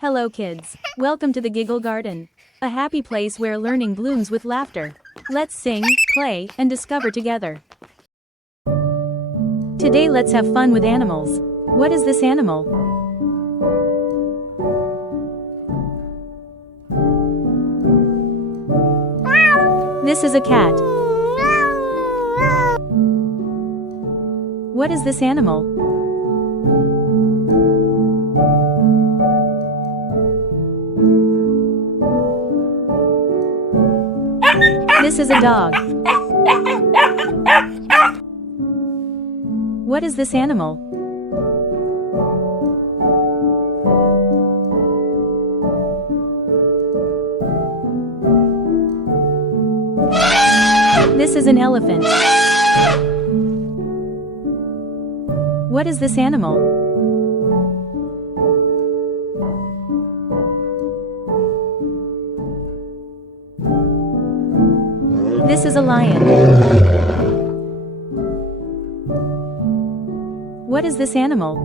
Hello kids. Welcome to the Giggle Garden. A happy place where learning blooms with laughter. Let's sing, play, and discover together. Today let's have fun with animals. What is this animal? This is a cat. What is this animal? This is a dog. What is this animal? This is an elephant. What is this animal? This is a lion. What is this animal?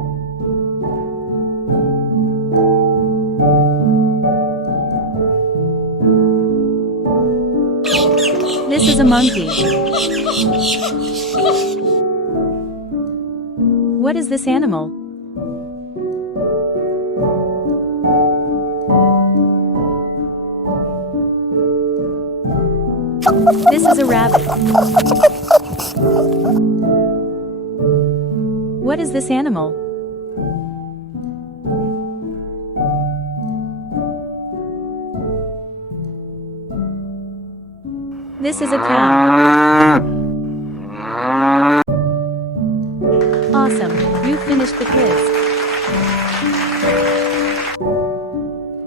This is a monkey. What is this animal? This is a rabbit. What is this animal? This is a cow.